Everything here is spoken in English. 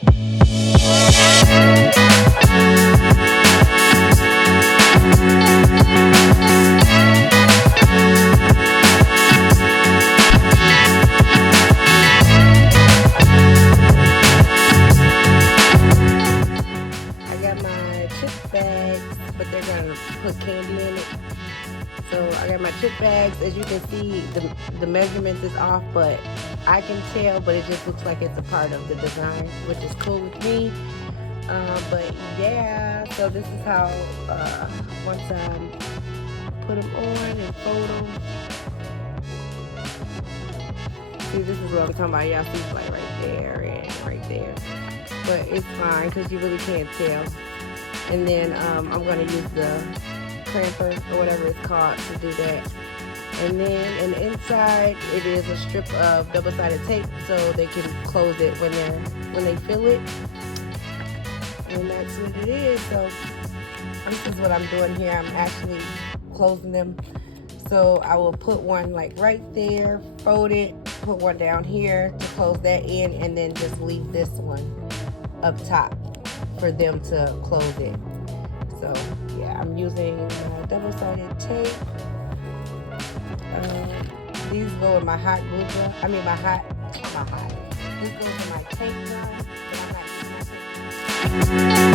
But they're gonna put candy in it. So I got my chip bags. As you can see, the measurements is off, but I can tell, but it just looks like it's a part of the design, which is cool with me. But yeah, so this is how once I put them on and fold them. See, this is what I'm talking about. Y'all see it's like right there and right there, but it's fine because you really can't tell. And then I'm going to use the cramper or whatever it's called to do that. And then in the inside, it is a strip of double-sided tape so they can close it when they fill it. And that's what it is. So this is what I'm doing here. I'm actually closing them. So I will put one like right there, fold it, put one down here to close that in, and then just leave this one up top for them to close it. So yeah, I'm using double-sided tape. These go in my hot glue gun. This goes in my tape gun, but I'm not using my tape gun.